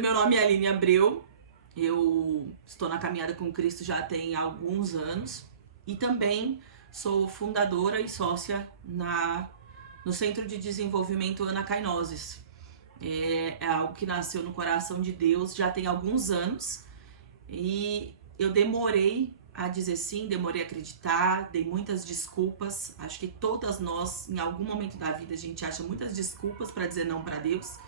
Meu nome é Aline Abreu, eu estou na caminhada com Cristo já tem alguns anos e também sou fundadora e sócia no Centro de Desenvolvimento Ana Kainoses. É algo que nasceu no coração de Deus já tem alguns anos e eu demorei a dizer sim, demorei a acreditar, dei muitas desculpas. Acho que todas nós, em algum momento da vida, a gente acha muitas desculpas para dizer não para Deus.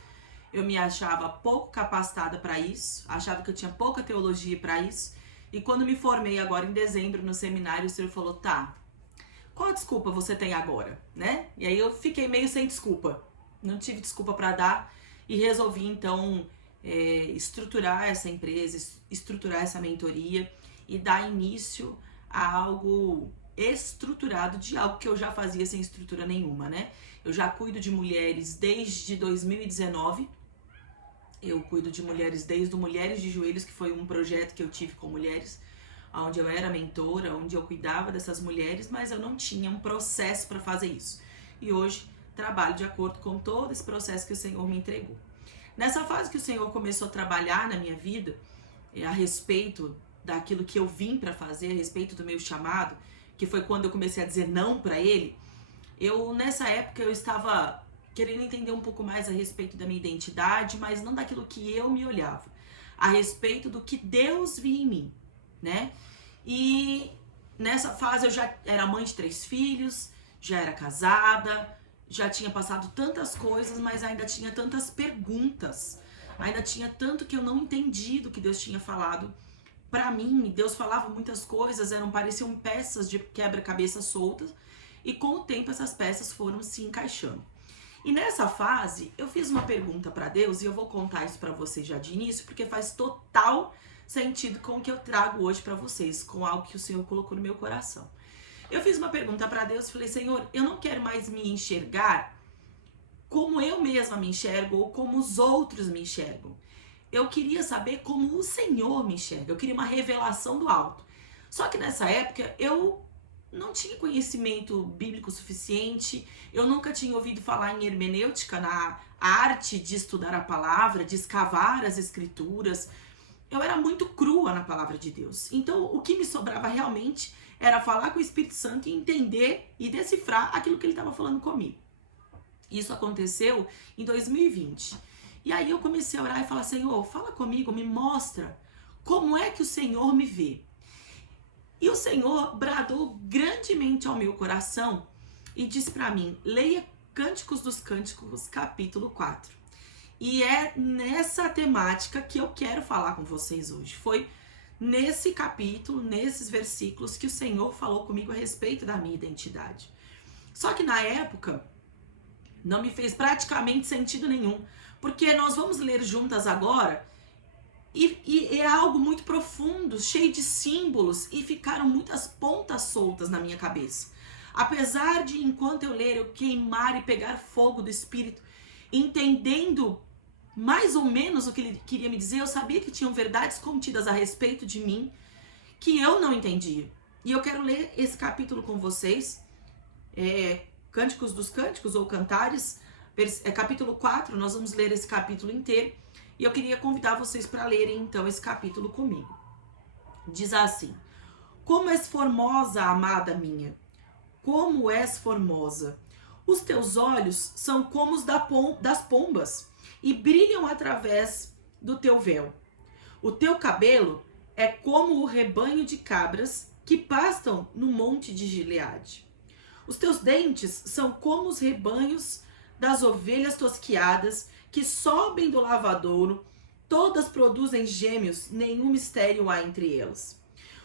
Eu me achava pouco capacitada para isso, achava que eu tinha pouca teologia para isso. E quando me formei agora em dezembro no seminário, o senhor falou, tá, qual desculpa você tem agora, né? E aí eu fiquei meio sem desculpa, não tive desculpa para dar e resolvi então estruturar essa empresa, estruturar essa mentoria e dar início a algo estruturado de algo que eu já fazia sem estrutura nenhuma, né? Eu já cuido de mulheres desde 2019. Eu cuido de mulheres desde o Mulheres de Joelhos, que foi um projeto que eu tive com mulheres, onde eu era mentora, onde eu cuidava dessas mulheres, mas eu não tinha um processo para fazer isso. E hoje trabalho de acordo com todo esse processo que o Senhor me entregou. Nessa fase que o Senhor começou a trabalhar na minha vida, a respeito daquilo que eu vim para fazer, a respeito do meu chamado, que foi quando eu comecei a dizer não para Ele, nessa época eu estava querendo entender um pouco mais a respeito da minha identidade, mas não daquilo que eu me olhava, a respeito do que Deus via em mim, né? E nessa fase eu já era mãe de 3 filhos, já era casada, já tinha passado tantas coisas, mas ainda tinha tantas perguntas, ainda tinha tanto que eu não entendi do que Deus tinha falado pra mim. Deus falava muitas coisas, pareciam peças de quebra-cabeça soltas, e com o tempo essas peças foram se encaixando. E nessa fase, eu fiz uma pergunta para Deus, e eu vou contar isso para vocês já de início, porque faz total sentido com o que eu trago hoje para vocês, com algo que o Senhor colocou no meu coração. Eu fiz uma pergunta para Deus e falei, Senhor, eu não quero mais me enxergar como eu mesma me enxergo ou como os outros me enxergam. Eu queria saber como o Senhor me enxerga, eu queria uma revelação do alto. Só que nessa época, eu não tinha conhecimento bíblico suficiente, eu nunca tinha ouvido falar em hermenêutica, na arte de estudar a palavra, de escavar as escrituras. Eu era muito crua na palavra de Deus. Então, o que me sobrava realmente era falar com o Espírito Santo e entender e decifrar aquilo que ele estava falando comigo. Isso aconteceu em 2020. E aí eu comecei a orar e falar, Senhor, fala comigo, me mostra como é que o Senhor me vê. E o Senhor bradou grandemente ao meu coração e disse para mim, leia Cânticos dos Cânticos, capítulo 4. E é nessa temática que eu quero falar com vocês hoje. Foi nesse capítulo, nesses versículos, que o Senhor falou comigo a respeito da minha identidade. Só que na época, não me fez praticamente sentido nenhum, porque nós vamos ler juntas agora, e é algo muito profundo, cheio de símbolos, e ficaram muitas pontas soltas na minha cabeça. Apesar de, enquanto eu ler, eu queimar e pegar fogo do Espírito, entendendo mais ou menos o que ele queria me dizer, eu sabia que tinham verdades contidas a respeito de mim que eu não entendia. E eu quero ler esse capítulo com vocês, Cânticos dos Cânticos ou Cantares, capítulo 4, nós vamos ler esse capítulo inteiro. E eu queria convidar vocês para lerem então esse capítulo comigo. Diz assim, como és formosa, amada minha, como és formosa. Os teus olhos são como os das pombas e brilham através do teu véu. O teu cabelo é como o rebanho de cabras que pastam no monte de Gileade. Os teus dentes são como os rebanhos das ovelhas tosquiadas que sobem do lavadouro, todas produzem gêmeos, nenhum mistério há entre elas.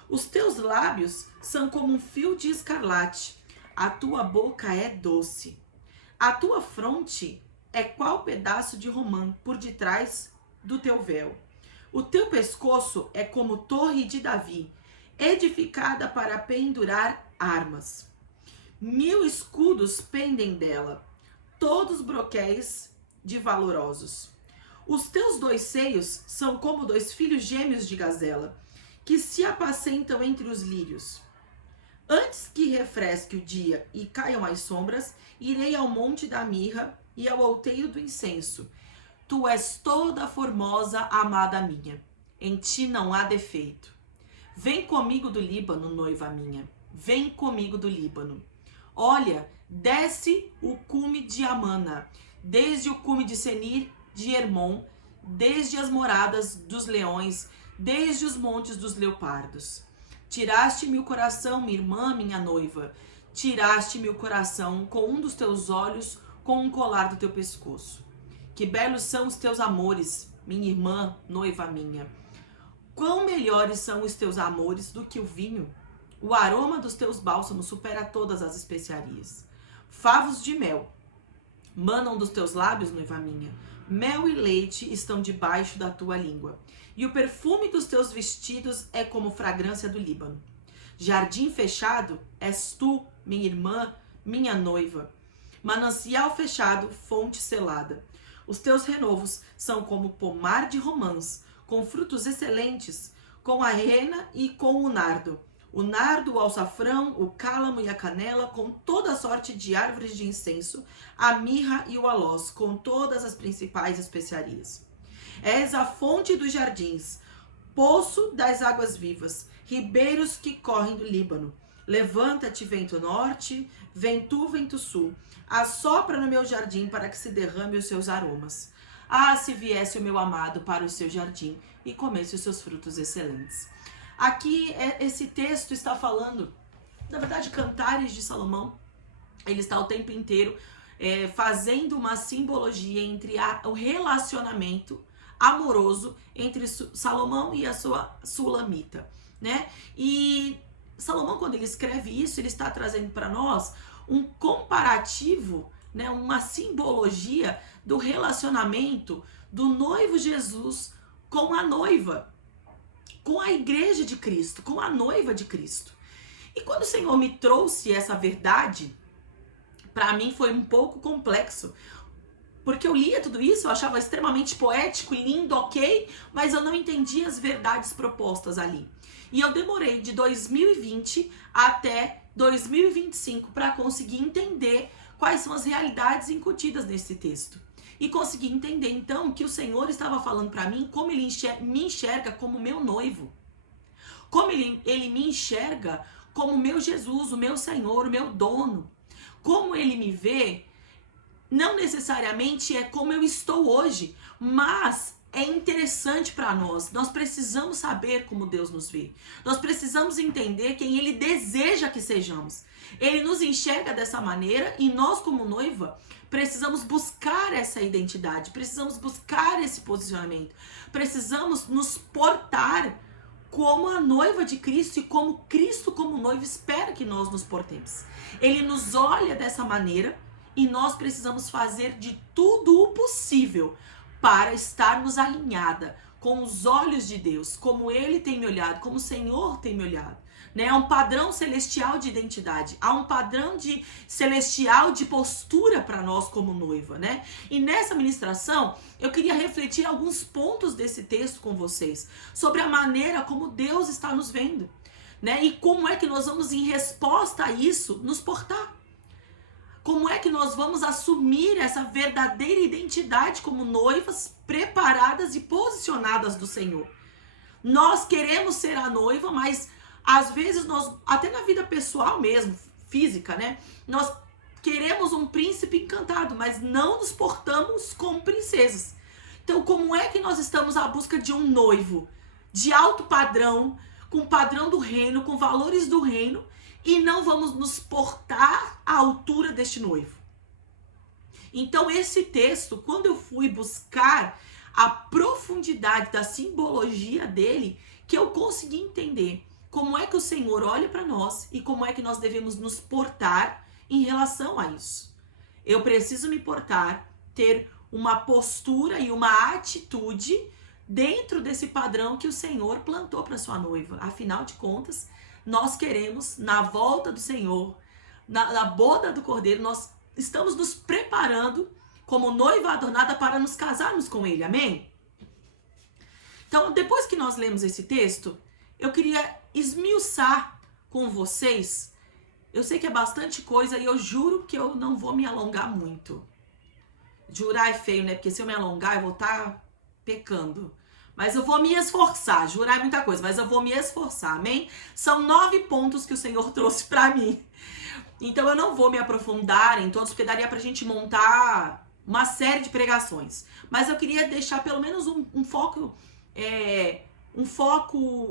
Os teus lábios são como um fio de escarlate, a tua boca é doce. A tua fronte é qual pedaço de romã por detrás do teu véu. O teu pescoço é como torre de Davi, edificada para pendurar armas. 1000 escudos pendem dela, todos broquéis de valorosos. Os teus 2 seios são como 2 filhos gêmeos de gazela, que se apacentam entre os lírios. Antes que refresque o dia e caiam as sombras, irei ao monte da mirra e ao outeiro do incenso. Tu és toda formosa, amada minha. Em ti não há defeito. Vem comigo do Líbano, noiva minha. Vem comigo do Líbano. Olha, desce o cume de Amana, desde o cume de Senir, de Hermon, desde as moradas dos leões, desde os montes dos leopardos. Tiraste-me o coração, minha irmã, minha noiva. Tiraste-me o coração com um dos teus olhos, com um colar do teu pescoço. Que belos são os teus amores, minha irmã, noiva minha. Quão melhores são os teus amores do que o vinho? O aroma dos teus bálsamos supera todas as especiarias. Favos de mel manam dos teus lábios, noiva minha. Mel e leite estão debaixo da tua língua. E o perfume dos teus vestidos é como fragrância do Líbano. Jardim fechado és tu, minha irmã, minha noiva. Manancial fechado, fonte selada. Os teus renovos são como pomar de romãs, com frutos excelentes, com a rena e com o nardo, o alçafrão, o cálamo e a canela, com toda sorte de árvores de incenso, a mirra e o aloz, com todas as principais especiarias. És a fonte dos jardins, poço das águas vivas, ribeiros que correm do Líbano. Levanta-te, vento norte, vem tu, vento sul, assopra no meu jardim para que se derrame os seus aromas. Ah, se viesse o meu amado para o seu jardim e comesse os seus frutos excelentes. Aqui, esse texto está falando, na verdade, Cantares de Salomão. Ele está o tempo inteiro fazendo uma simbologia entre o relacionamento amoroso entre Salomão e a sua sulamita, né? E Salomão, quando ele escreve isso, ele está trazendo para nós um comparativo, né, uma simbologia do relacionamento do noivo Jesus com a noiva, com a igreja de Cristo, com a noiva de Cristo. E quando o Senhor me trouxe essa verdade, para mim foi um pouco complexo, porque eu lia tudo isso, eu achava extremamente poético, lindo, ok, mas eu não entendia as verdades propostas ali. E eu demorei de 2020 até 2025 para conseguir entender quais são as realidades incutidas nesse texto. E consegui entender, então, que o Senhor estava falando para mim como Ele me enxerga como meu noivo. Como ele me enxerga como meu Jesus, o meu Senhor, o meu dono. Como Ele me vê, não necessariamente é como eu estou hoje, mas é interessante para nós. Nós precisamos saber como Deus nos vê. Nós precisamos entender quem Ele deseja que sejamos. Ele nos enxerga dessa maneira e nós, como noiva, precisamos buscar essa identidade, precisamos buscar esse posicionamento, precisamos nos portar como a noiva de Cristo e como Cristo, como noivo, espera que nós nos portemos. Ele nos olha dessa maneira e nós precisamos fazer de tudo o possível para estarmos alinhada com os olhos de Deus, como Ele tem me olhado, como o Senhor tem me olhado. Né? Há um padrão celestial de identidade, há um padrão celestial de postura para nós como noiva, né? E nessa ministração, eu queria refletir alguns pontos desse texto com vocês, sobre a maneira como Deus está nos vendo, né? E como é que nós vamos, em resposta a isso, nos portar. Como é que nós vamos assumir essa verdadeira identidade como noivas preparadas e posicionadas do Senhor. Nós queremos ser a noiva, mas às vezes nós, até na vida pessoal mesmo, física, né? Nós queremos um príncipe encantado, mas não nos portamos como princesas. Então, como é que nós estamos à busca de um noivo de alto padrão, com o padrão do reino, com valores do reino, e não vamos nos portar à altura deste noivo? Então, esse texto, quando eu fui buscar a profundidade da simbologia dele, que eu consegui entender como é que o Senhor olha para nós e como é que nós devemos nos portar em relação a isso. Eu preciso me portar, ter uma postura e uma atitude dentro desse padrão que o Senhor plantou para sua noiva. Afinal de contas, nós queremos, na volta do Senhor, na boda do Cordeiro, nós estamos nos preparando como noiva adornada para nos casarmos com Ele. Amém? Então, depois que nós lemos esse texto, eu queria esmiuçar com vocês. Eu sei que é bastante coisa e eu juro que eu não vou me alongar muito. Jurar é feio, né? Porque se eu me alongar, eu vou estar pecando. Mas eu vou me esforçar. Jurar é muita coisa, mas eu vou me esforçar, amém? São 9 pontos que o Senhor trouxe pra mim. Então eu não vou me aprofundar em todos, porque daria pra gente montar uma série de pregações. Mas eu queria deixar pelo menos um foco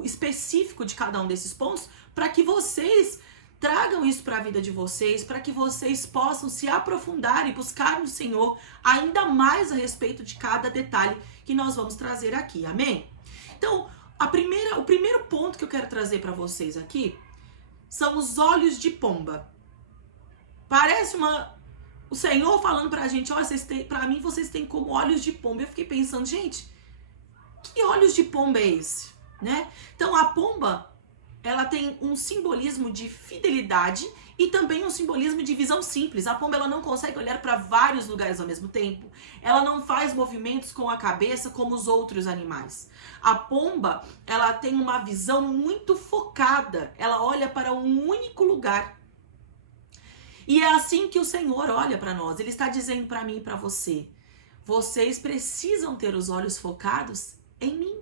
específico de cada um desses pontos, para que vocês tragam isso para a vida de vocês, para que vocês possam se aprofundar e buscar no Senhor ainda mais a respeito de cada detalhe que nós vamos trazer aqui, amém? Então, o primeiro ponto que eu quero trazer para vocês aqui são os olhos de pomba. Parece o Senhor falando pra gente, olha, pra mim vocês têm como olhos de pomba. Eu fiquei pensando, gente, que olhos de pomba é esse, né? Então a pomba, ela tem um simbolismo de fidelidade e também um simbolismo de visão simples. A pomba, ela não consegue olhar para vários lugares ao mesmo tempo. Ela não faz movimentos com a cabeça como os outros animais. A pomba, ela tem uma visão muito focada. Ela olha para um único lugar. E é assim que o Senhor olha para nós. Ele está dizendo para mim e para você: vocês precisam ter os olhos focados em mim.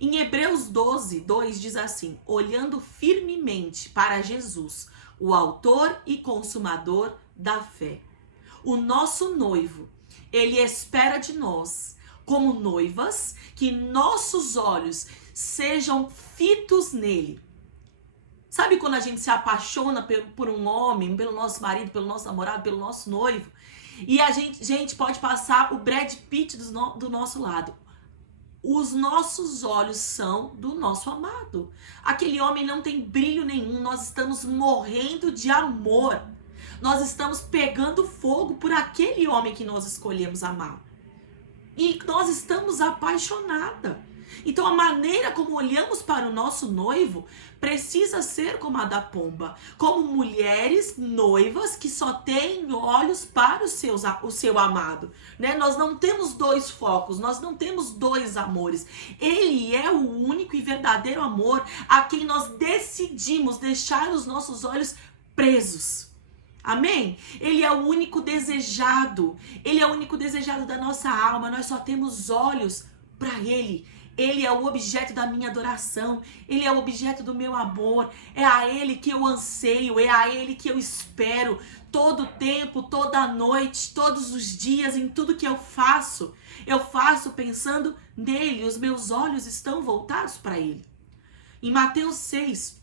Em Hebreus 12, 2 diz assim: olhando firmemente para Jesus, o autor e consumador da fé. O nosso noivo, ele espera de nós, como noivas, que nossos olhos sejam fitos nele. Sabe quando a gente se apaixona por um homem, pelo nosso marido, pelo nosso namorado, pelo nosso noivo? E a gente pode passar o Brad Pitt do nosso lado. Os nossos olhos são do nosso amado. Aquele homem não tem brilho nenhum. Nós estamos morrendo de amor. Nós estamos pegando fogo por aquele homem que nós escolhemos amar. E nós estamos apaixonadas. Então a maneira como olhamos para o nosso noivo precisa ser como a da pomba, como mulheres noivas que só têm olhos para o seu amado, né? Nós não temos dois focos, nós não temos dois amores. Ele é o único e verdadeiro amor a quem nós decidimos deixar os nossos olhos presos. Amém? Ele é o único desejado. Ele é o único desejado da nossa alma. Nós só temos olhos para ele. Ele é o objeto da minha adoração. Ele é o objeto do meu amor. É a ele que eu anseio. É a ele que eu espero. Todo o tempo, toda noite, todos os dias, em tudo que eu faço. Eu faço pensando nele. Os meus olhos estão voltados para ele. Em Mateus 6,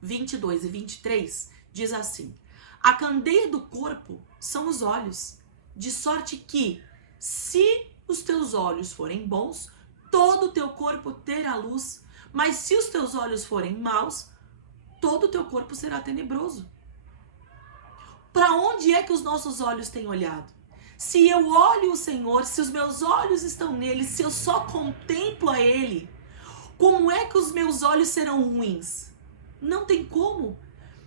22 e 23, diz assim: a candeia do corpo são os olhos, de sorte que, se os teus olhos forem bons, todo o teu corpo terá luz, mas se os teus olhos forem maus, todo o teu corpo será tenebroso. Para onde é que os nossos olhos têm olhado? Se eu olho o Senhor, se os meus olhos estão nele, se eu só contemplo a ele, como é que os meus olhos serão ruins? Não tem como,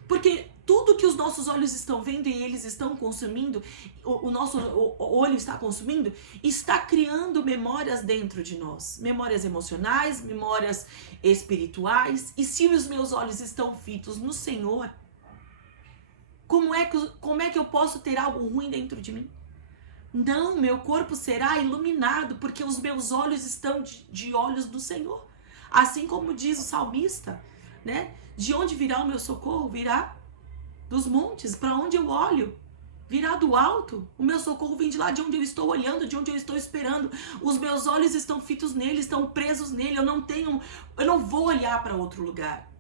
porque tudo que os nossos olhos estão vendo e eles estão consumindo, o nosso olho está consumindo, está criando memórias dentro de nós. Memórias emocionais, memórias espirituais. E se os meus olhos estão fitos no Senhor, como é que eu posso ter algo ruim dentro de mim? Não, meu corpo será iluminado, porque os meus olhos estão de olhos do Senhor. Assim como diz o salmista, né? De onde virá o meu socorro? Virá dos montes. Para onde eu olho? Virá do alto. O meu socorro vem de lá, de onde eu estou olhando, de onde eu estou esperando. Os meus olhos estão fitos nele, estão presos nele. Eu não vou olhar para outro lugar.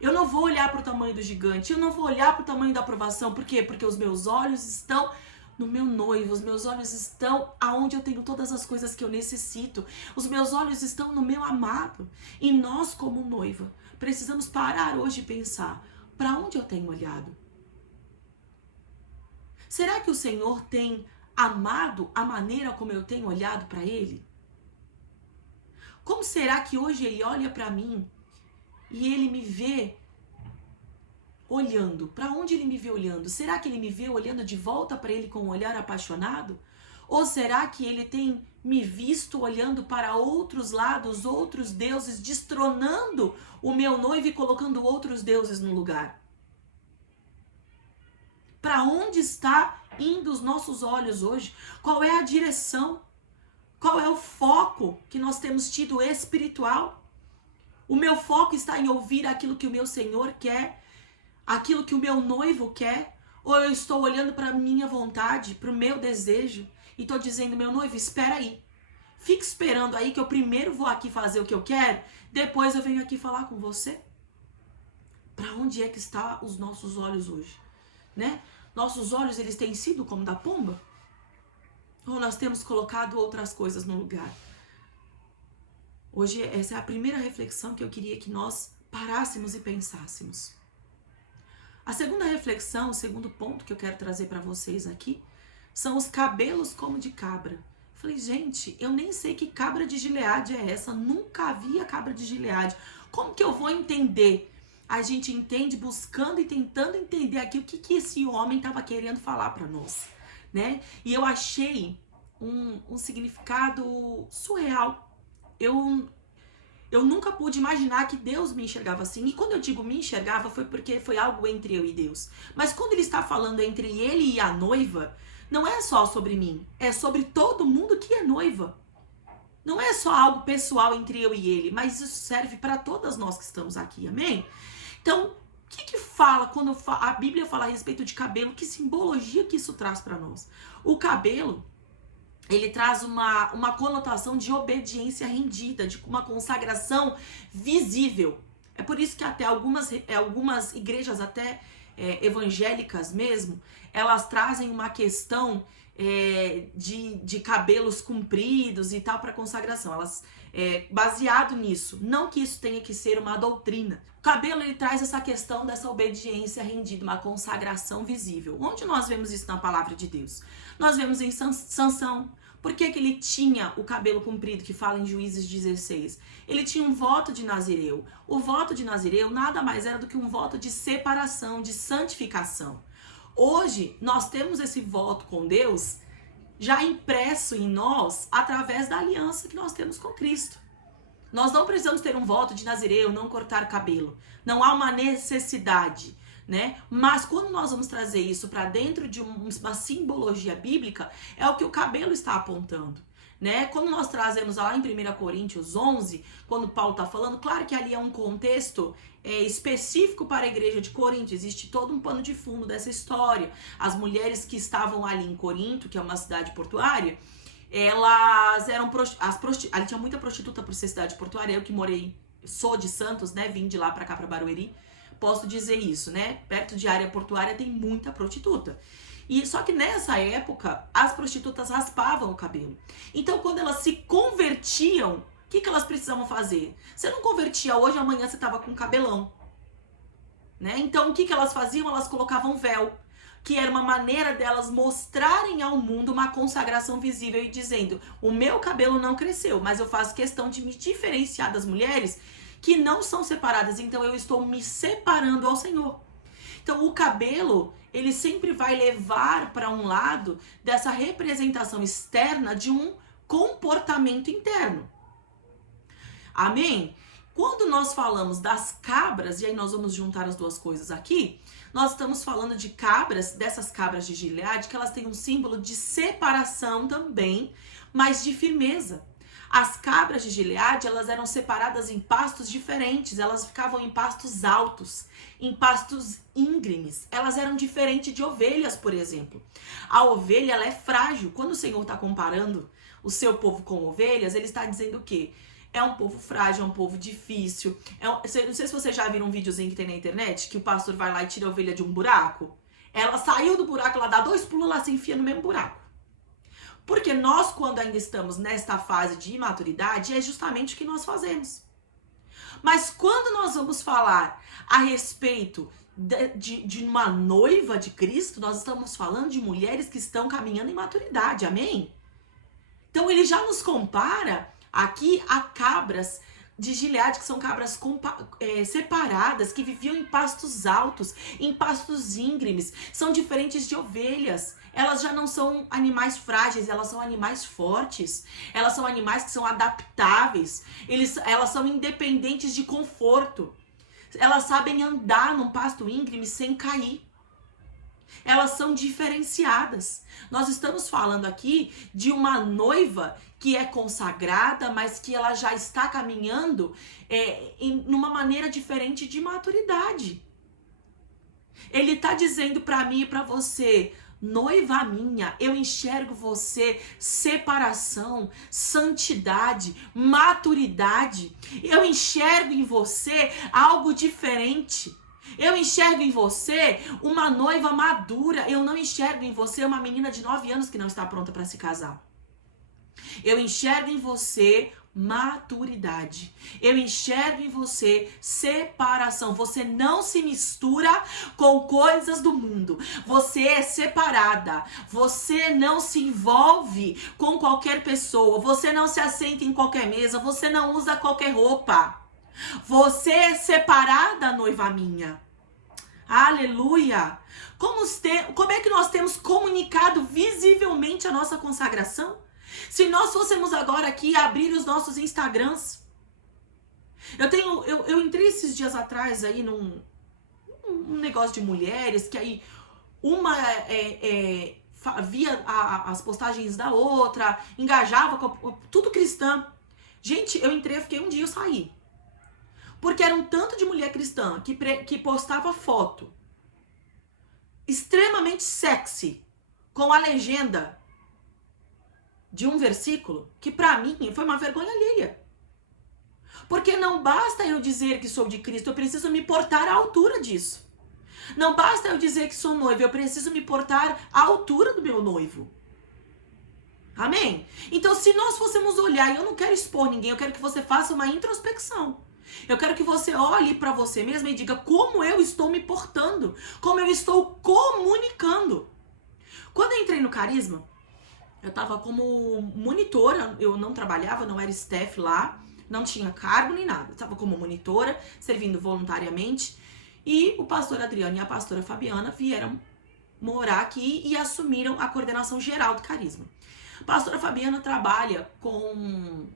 Eu não vou olhar para o tamanho do gigante. Eu não vou olhar para o tamanho da aprovação. Por quê? Porque os meus olhos estão no meu noivo. Os meus olhos estão aonde eu tenho todas as coisas que eu necessito. Os meus olhos estão no meu amado. E nós, como noiva, precisamos parar hoje e pensar: para onde eu tenho olhado? Será que o Senhor tem amado a maneira como eu tenho olhado para Ele? Como será que hoje Ele olha para mim e Ele me vê olhando? Para onde Ele me vê olhando? Será que Ele me vê olhando de volta para Ele com um olhar apaixonado? Ou será que Ele tem me visto olhando para outros lados, outros deuses, destronando o meu noivo e colocando outros deuses no lugar? Para onde está indo os nossos olhos hoje? Qual é a direção? Qual é o foco que nós temos tido espiritual? O meu foco está em ouvir aquilo que o meu Senhor quer, aquilo que o meu noivo quer? Ou eu estou olhando para a minha vontade, para o meu desejo e estou dizendo, meu noivo, espera aí. Fica esperando aí que eu primeiro vou aqui fazer o que eu quero, depois eu venho aqui falar com você? Para onde é que estão os nossos olhos hoje? Né? Nossos olhos, eles têm sido como da pomba? Ou nós temos colocado outras coisas no lugar? Hoje, essa é a primeira reflexão que eu queria que nós parássemos e pensássemos. A segunda reflexão, o segundo ponto que eu quero trazer para vocês aqui, são os cabelos como de cabra. Falei, gente, eu nem sei que cabra de Gileade é essa, nunca vi a cabra de Gileade. Como que eu vou entender? A gente entende buscando e tentando entender aqui o que esse homem estava querendo falar para nós, né? E eu achei um significado surreal. Eu nunca pude imaginar que Deus me enxergava assim. E quando eu digo me enxergava, foi porque foi algo entre eu e Deus. Mas quando ele está falando entre ele e a noiva, não é só sobre mim, é sobre todo mundo que é noiva. Não é só algo pessoal entre eu e ele, mas isso serve para todas nós que estamos aqui, amém? Então, o que fala quando a Bíblia fala a respeito de cabelo? Que simbologia que isso traz para nós? O cabelo, ele traz uma conotação de obediência rendida, de uma consagração visível. É por isso que até algumas igrejas, até evangélicas mesmo, elas trazem uma questão de cabelos compridos e tal para consagração. Elas baseado nisso, não que isso tenha que ser uma doutrina. O cabelo, ele traz essa questão dessa obediência rendida, uma consagração visível. Onde nós vemos isso na palavra de Deus? Nós vemos em Sansão. Por que ele tinha o cabelo comprido, que fala em Juízes 16? Ele tinha um voto de Nazireu. O voto de Nazireu nada mais era do que um voto de separação, de santificação. Hoje, nós temos esse voto com Deus já impresso em nós através da aliança que nós temos com Cristo. Nós não precisamos ter um voto de Nazireu, não cortar cabelo. Não há uma necessidade, né? Mas quando nós vamos trazer isso para dentro de uma simbologia bíblica, é o que o cabelo está apontando, né? Quando nós trazemos lá em 1 Coríntios 11, quando Paulo está falando, claro que ali é um contexto específico para a igreja de Corinto, existe todo um pano de fundo dessa história. As mulheres que estavam ali em Corinto, que é uma cidade portuária, elas eram ali tinha muita prostituta por ser cidade portuária. Eu que sou de Santos, né? Vim de lá para cá, para Barueri. Posso dizer isso, né? Perto de área portuária tem muita prostituta. E só que nessa época, as prostitutas raspavam o cabelo. Então, quando elas se convertiam, o que elas precisavam fazer? Você não convertia hoje, amanhã você tava com cabelão, né? Então, o que elas faziam? Elas colocavam véu, que era uma maneira delas mostrarem ao mundo uma consagração visível e dizendo, o meu cabelo não cresceu, mas eu faço questão de me diferenciar das mulheres que não são separadas, então eu estou me separando ao Senhor. Então o cabelo, ele sempre vai levar para um lado dessa representação externa de um comportamento interno. Amém? Quando nós falamos das cabras, e aí nós vamos juntar as duas coisas aqui, nós estamos falando de cabras, dessas cabras de Gileade, que elas têm um símbolo de separação também, mas de firmeza. As cabras de Gileade, elas eram separadas em pastos diferentes, elas ficavam em pastos altos, em pastos íngremes. Elas eram diferentes de ovelhas, por exemplo. A ovelha, ela é frágil. Quando o Senhor está comparando o seu povo com ovelhas, ele está dizendo o quê? É um povo frágil, é um povo difícil. Não sei se você já viu um videozinho que tem na internet, que o pastor vai lá e tira a ovelha de um buraco. Ela saiu do buraco, ela dá 2 pulos, ela se enfia no mesmo buraco. Porque nós, quando ainda estamos nesta fase de imaturidade, é justamente o que nós fazemos. Mas quando nós vamos falar a respeito de uma noiva de Cristo, nós estamos falando de mulheres que estão caminhando em maturidade, amém? Então ele já nos compara aqui a cabras de Gileade, que são cabras separadas, que viviam em pastos altos, em pastos íngremes, são diferentes de ovelhas. Elas já não são animais frágeis, elas são animais fortes. Elas são animais que são adaptáveis. Elas são independentes de conforto. Elas sabem andar num pasto íngreme sem cair. Elas são diferenciadas. Nós estamos falando aqui de uma noiva que é consagrada, mas que ela já está caminhando numa maneira diferente de maturidade. Ele está dizendo para mim e para você: noiva minha, eu enxergo você separação, santidade, maturidade. Eu enxergo em você algo diferente. Eu enxergo em você uma noiva madura. Eu não enxergo em você uma menina de 9 anos que não está pronta para se casar. Eu enxergo em você maturidade. Eu enxergo em você separação. Você não se mistura com coisas do mundo. Você é separada. Você não se envolve com qualquer pessoa. Você não se assenta em qualquer mesa. Você não usa qualquer roupa. Você é separada, noiva minha. Aleluia! Como é que nós temos comunicado visivelmente a nossa consagração? Se nós fôssemos agora aqui abrir os nossos Instagrams. Eu entrei esses dias atrás aí num negócio de mulheres, que aí uma via as postagens da outra, engajava com tudo cristã. Gente, eu entrei, eu fiquei um dia, eu saí. Porque era um tanto de mulher cristã que postava foto extremamente sexy, com a legenda de um versículo, que pra mim foi uma vergonha alheia. Porque não basta eu dizer que sou de Cristo, eu preciso me portar à altura disso. Não basta eu dizer que sou noiva, eu preciso me portar à altura do meu noivo. Amém? Então, se nós fôssemos olhar, e eu não quero expor ninguém, eu quero que você faça uma introspecção. Eu quero que você olhe para você mesma e diga como eu estou me portando, como eu estou comunicando. Quando eu entrei no Carisma, eu tava como monitora, eu não trabalhava, não era staff lá, não tinha cargo nem nada. Eu tava como monitora, servindo voluntariamente. E o pastor Adriano e a pastora Fabiana vieram morar aqui e assumiram a coordenação geral do Carisma. A pastora Fabiana trabalha com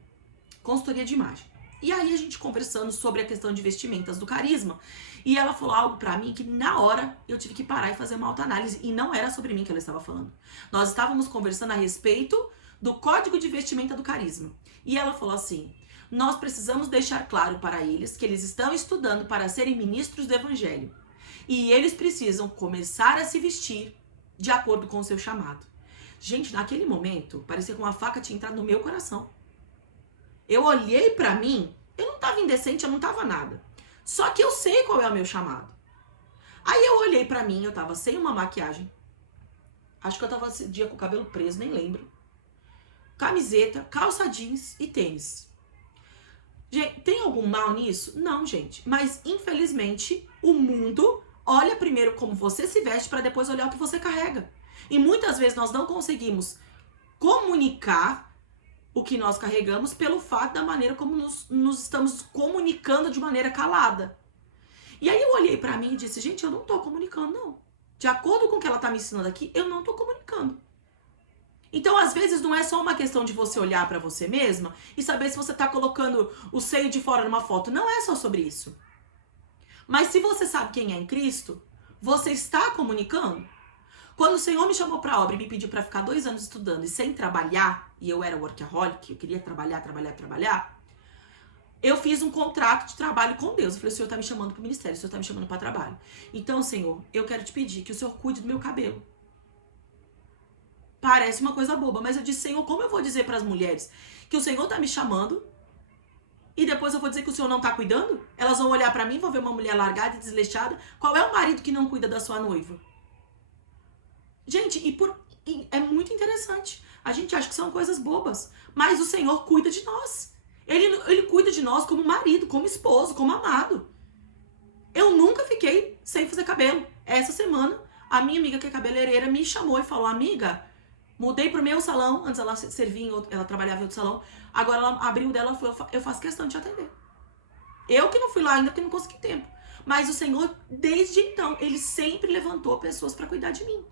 consultoria de imagem. E aí a gente conversando sobre a questão de vestimentas do Carisma, e ela falou algo pra mim que na hora eu tive que parar e fazer uma autoanálise, e não era sobre mim que ela estava falando. Nós estávamos conversando a respeito do código de vestimenta do Carisma. E ela falou assim: nós precisamos deixar claro para eles que eles estão estudando para serem ministros do evangelho. E eles precisam começar a se vestir de acordo com o seu chamado. Gente, naquele momento, parecia que uma faca tinha entrado no meu coração. Eu olhei pra mim, eu não tava indecente, eu não tava nada. Só que eu sei qual é o meu chamado. Aí eu olhei pra mim, eu tava sem uma maquiagem. Acho que eu tava esse dia com o cabelo preso, nem lembro. Camiseta, calça jeans e tênis. Gente, tem algum mal nisso? Não, gente. Mas, infelizmente, o mundo olha primeiro como você se veste pra depois olhar o que você carrega. E muitas vezes nós não conseguimos comunicar o que nós carregamos pelo fato da maneira como nos estamos comunicando de maneira calada. E aí eu olhei pra mim e disse: gente, eu não tô comunicando, não. De acordo com o que ela tá me ensinando aqui, eu não tô comunicando. Então, às vezes, não é só uma questão de você olhar pra você mesma e saber se você tá colocando o seio de fora numa foto. Não é só sobre isso. Mas se você sabe quem é em Cristo, você está comunicando. Quando o Senhor me chamou pra obra e me pediu pra ficar 2 anos estudando e sem trabalhar, e eu era workaholic, eu queria trabalhar, eu fiz um contrato de trabalho com Deus. Eu falei: o Senhor tá me chamando pro ministério, o Senhor tá me chamando pra trabalho. Então, Senhor, eu quero te pedir que o Senhor cuide do meu cabelo. Parece uma coisa boba, mas eu disse: Senhor, como eu vou dizer pras mulheres que o Senhor tá me chamando e depois eu vou dizer que o Senhor não tá cuidando? Elas vão olhar pra mim, vão ver uma mulher largada e desleixada. Qual é o marido que não cuida da sua noiva? Gente, é muito interessante. A gente acha que são coisas bobas, mas o Senhor cuida de nós. Ele cuida de nós como marido, como esposo, como amado. Eu nunca fiquei sem fazer cabelo. Essa semana, a minha amiga que é cabeleireira me chamou e falou: amiga, mudei pro meu salão. Antes ela servia em outro, ela trabalhava em outro salão. Agora ela abriu dela e falou: eu faço questão de te atender. Eu que não fui lá ainda porque não consegui tempo. Mas o Senhor, desde então, ele sempre levantou pessoas para cuidar de mim.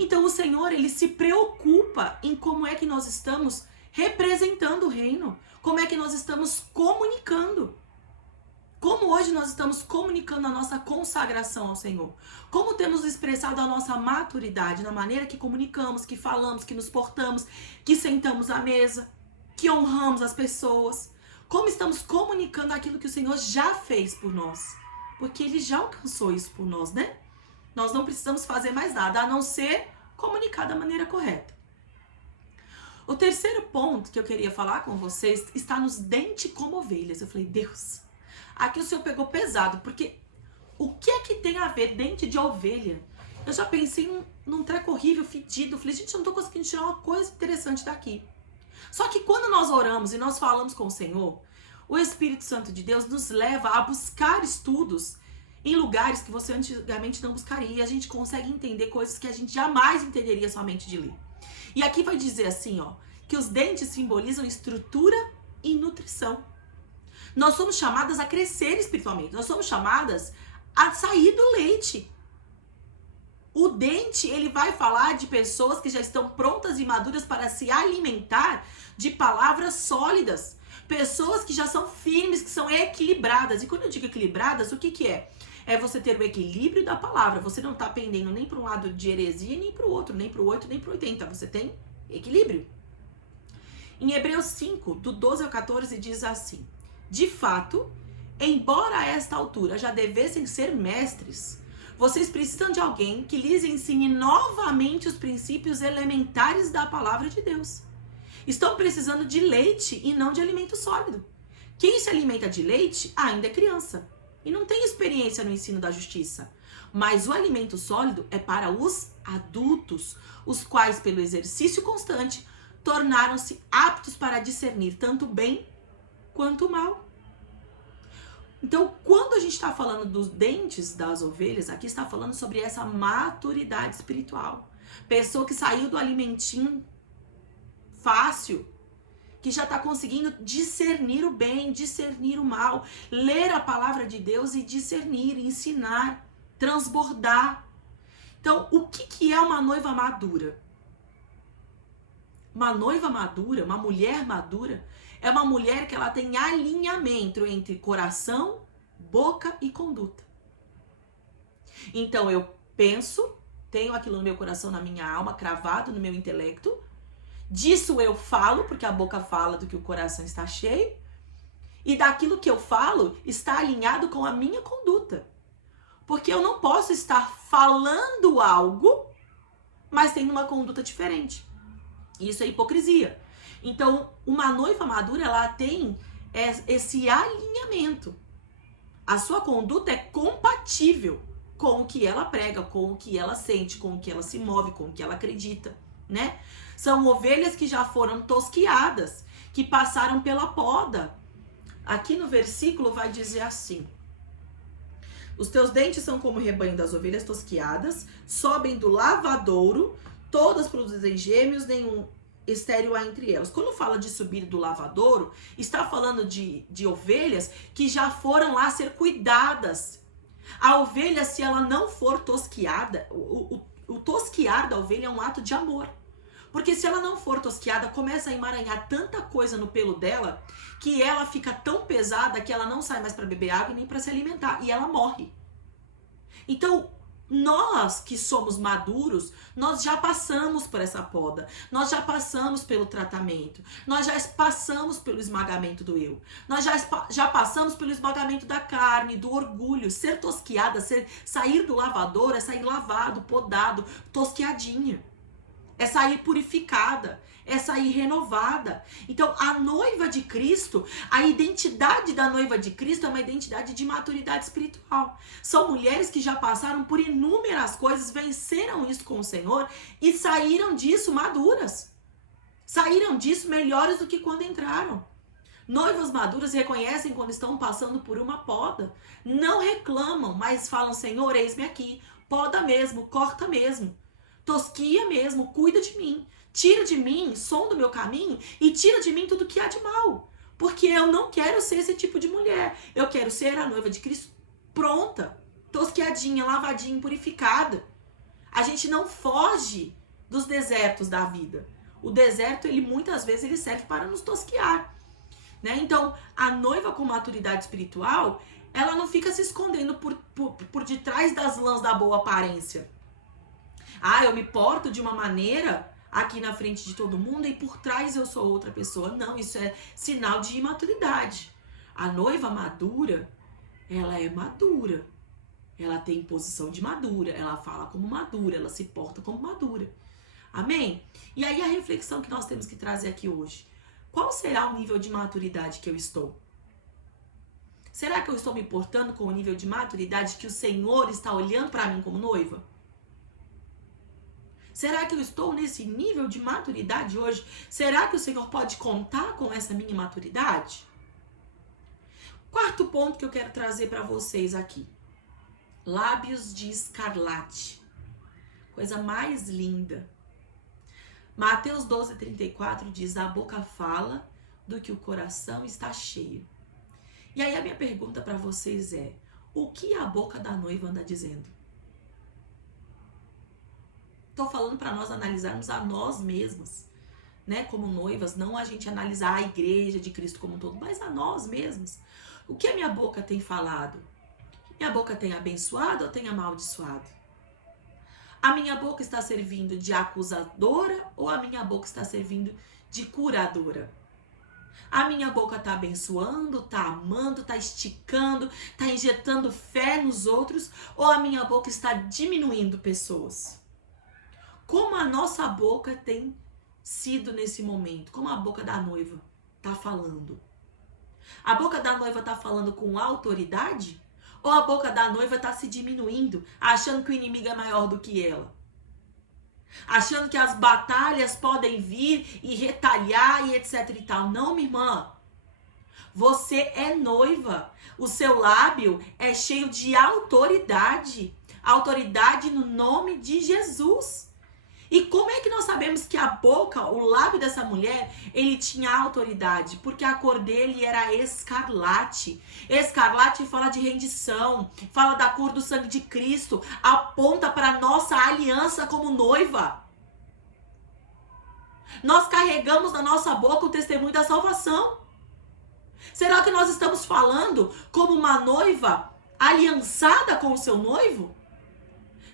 Então o Senhor, ele se preocupa em como é que nós estamos representando o reino, como é que nós estamos comunicando. Como hoje nós estamos comunicando a nossa consagração ao Senhor? Como temos expressado a nossa maturidade na maneira que comunicamos, que falamos, que nos portamos, que sentamos à mesa, que honramos as pessoas? Como estamos comunicando aquilo que o Senhor já fez por nós? Porque Ele já alcançou isso por nós, né? Nós não precisamos fazer mais nada, a não ser comunicar da maneira correta. O terceiro ponto que eu queria falar com vocês está nos dentes como ovelhas. Eu falei, Deus, aqui o Senhor pegou pesado, porque o que é que tem a ver dente de ovelha? Eu já pensei num treco horrível, fedido. Eu falei, gente, eu não tô conseguindo tirar uma coisa interessante daqui. Só que quando nós oramos e nós falamos com o Senhor, o Espírito Santo de Deus nos leva a buscar estudos em lugares que você antigamente não buscaria. E a gente consegue entender coisas que a gente jamais entenderia somente de ler. E aqui vai dizer assim, ó, que os dentes simbolizam estrutura e nutrição. Nós somos chamadas a crescer espiritualmente. Nós somos chamadas a sair do leite. O dente, ele vai falar de pessoas que já estão prontas e maduras para se alimentar de palavras sólidas. Pessoas que já são firmes, que são equilibradas. E quando eu digo equilibradas, o que que é? É você ter o equilíbrio da palavra. Você não está pendendo nem para um lado de heresia, nem para o outro, nem para o 8, nem para o 80. Você tem equilíbrio. Em Hebreus 5, do 12 ao 14, diz assim: de fato, embora a esta altura já devessem ser mestres, vocês precisam de alguém que lhes ensine novamente os princípios elementares da palavra de Deus. Estão precisando de leite e não de alimento sólido. Quem se alimenta de leite ainda é criança e não tem experiência no ensino da justiça. Mas o alimento sólido é para os adultos, os quais, pelo exercício constante, tornaram-se aptos para discernir tanto o bem quanto o mal. Então, quando a gente está falando dos dentes das ovelhas, aqui está falando sobre essa maturidade espiritual. Pessoa que saiu do alimentinho fácil, que já está conseguindo discernir o bem, discernir o mal, ler a palavra de Deus e discernir, ensinar, transbordar. Então, o que é uma noiva madura? Uma noiva madura, uma mulher madura, é uma mulher que ela tem alinhamento entre coração, boca e conduta. Então eu penso, tenho aquilo no meu coração, na minha alma, cravado no meu intelecto. Disso eu falo, porque a boca fala do que o coração está cheio. E daquilo que eu falo está alinhado com a minha conduta. Porque eu não posso estar falando algo, mas tendo uma conduta diferente. Isso é hipocrisia. Então, uma noiva madura, ela tem esse alinhamento. A sua conduta é compatível com o que ela prega, com o que ela sente, com o que ela se move, com o que ela acredita, né? São ovelhas que já foram tosquiadas, que passaram pela poda. Aqui no versículo vai dizer assim: os teus dentes são como o rebanho das ovelhas tosquiadas, sobem do lavadouro, todas produzem gêmeos, nenhum estéril há entre elas. Quando fala de subir do lavadouro, está falando de ovelhas que já foram lá ser cuidadas. A ovelha, se ela não for tosquiada, o tosquiar da ovelha é um ato de amor. Porque se ela não for tosquiada, começa a emaranhar tanta coisa no pelo dela, que ela fica tão pesada que ela não sai mais para beber água e nem para se alimentar. E ela morre. Então, nós que somos maduros, nós já passamos por essa poda, nós já passamos pelo tratamento, nós já passamos pelo esmagamento do eu, nós já passamos pelo esmagamento da carne, do orgulho. Ser tosquiada, sair do lavador é sair lavado, podado, tosquiadinha. É sair purificada, é sair renovada. Então, a noiva de Cristo, a identidade da noiva de Cristo é uma identidade de maturidade espiritual. São mulheres que já passaram por inúmeras coisas, venceram isso com o Senhor e saíram disso maduras. Saíram disso melhores do que quando entraram. Noivas maduras reconhecem quando estão passando por uma poda. Não reclamam, mas falam: Senhor, eis-me aqui. Poda mesmo, corta mesmo. Tosquia mesmo, cuida de mim. Tira de mim, som do meu caminho, e tira de mim tudo que há de mal. Porque eu não quero ser esse tipo de mulher. Eu quero ser a noiva de Cristo pronta, tosqueadinha, lavadinha, purificada. A gente não foge dos desertos da vida. O deserto, ele muitas vezes ele serve para nos tosquear, né? Então, a noiva com maturidade espiritual, ela não fica se escondendo por detrás das lãs da boa aparência. Ah, eu me porto de uma maneira aqui na frente de todo mundo e por trás eu sou outra pessoa. Não, isso é sinal de imaturidade. A noiva madura, ela é madura. Ela tem posição de madura, ela fala como madura, ela se porta como madura. Amém? E aí a reflexão que nós temos que trazer aqui hoje. Qual será o nível de maturidade que eu estou? Será que eu estou me portando com o nível de maturidade que o Senhor está olhando para mim como noiva? Será que eu estou nesse nível de maturidade hoje? Será que o Senhor pode contar com essa minha maturidade? Quarto ponto que eu quero trazer para vocês aqui. Lábios de escarlate. Coisa mais linda. Mateus 12:34 diz: a boca fala do que o coração está cheio. E aí a minha pergunta para vocês é: o que a boca da noiva anda dizendo? Estou falando para nós analisarmos a nós mesmas, né? Como noivas, não a gente analisar a igreja de Cristo como um todo, mas a nós mesmas. O que a minha boca tem falado? Minha boca tem abençoado ou tem amaldiçoado? A minha boca está servindo de acusadora ou a minha boca está servindo de curadora? A minha boca está abençoando, está amando, está esticando, está injetando fé nos outros, ou a minha boca está diminuindo pessoas? Como a nossa boca tem sido nesse momento? Como a boca da noiva está falando? A boca da noiva está falando com autoridade? Ou a boca da noiva está se diminuindo, achando que o inimigo é maior do que ela? Achando que as batalhas podem vir e retalhar e etc e tal. Não, minha irmã. Você é noiva. O seu lábio é cheio de autoridade. Autoridade no nome de Jesus. E como é que nós sabemos que a boca, o lábio dessa mulher, ele tinha autoridade? Porque a cor dele era escarlate. Escarlate fala de rendição, fala da cor do sangue de Cristo, aponta para a nossa aliança como noiva. Nós carregamos na nossa boca o testemunho da salvação. Será que nós estamos falando como uma noiva aliançada com o seu noivo?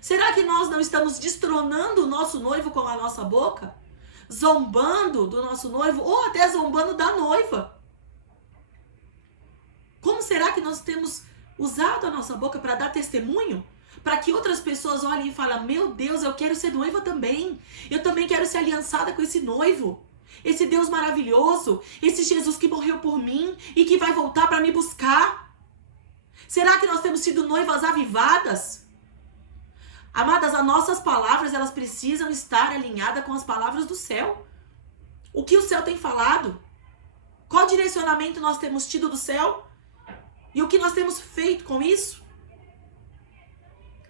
Será que nós não estamos destronando o nosso noivo com a nossa boca? Zombando do nosso noivo ou até zombando da noiva? Como será que nós temos usado a nossa boca para dar testemunho? Para que outras pessoas olhem e falem: meu Deus, eu quero ser noiva também. Eu também quero ser aliançada com esse noivo. Esse Deus maravilhoso. Esse Jesus que morreu por mim e que vai voltar para me buscar. Será que nós temos sido noivas avivadas? Amadas, as nossas palavras, elas precisam estar alinhadas com as palavras do céu. O que o céu tem falado? Qual direcionamento nós temos tido do céu? E o que nós temos feito com isso?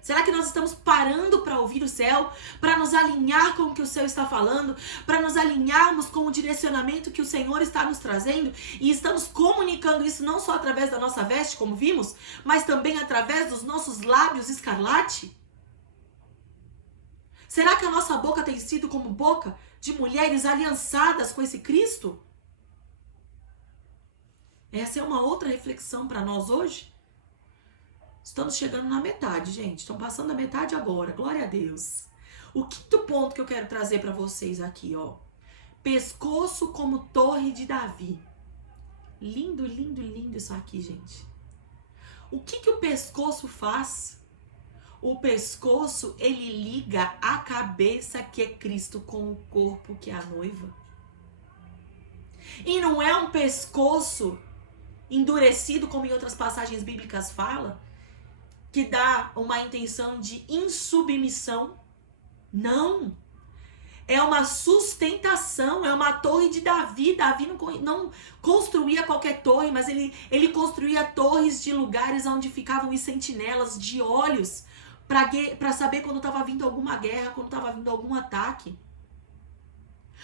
Será que nós estamos parando para ouvir o céu? Para nos alinhar com o que o céu está falando? Para nos alinharmos com o direcionamento que o Senhor está nos trazendo? E estamos comunicando isso não só através da nossa veste, como vimos, mas também através dos nossos lábios escarlate? Será que a nossa boca tem sido como boca de mulheres aliançadas com esse Cristo? Essa é uma outra reflexão para nós hoje. Estamos chegando na metade, gente. Estão passando a metade agora. Glória a Deus. O quinto ponto que eu quero trazer para vocês aqui, ó. Pescoço como torre de Davi. Lindo, lindo, lindo isso aqui, gente. O que o pescoço faz? O pescoço, ele liga a cabeça que é Cristo com o corpo que é a noiva. E não é um pescoço endurecido, como em outras passagens bíblicas fala, que dá uma intenção de insubmissão. Não. É uma sustentação, é uma torre de Davi. Davi não construía qualquer torre, mas ele construía torres de lugares onde ficavam os sentinelas de olhos, para saber quando estava vindo alguma guerra, quando estava vindo algum ataque.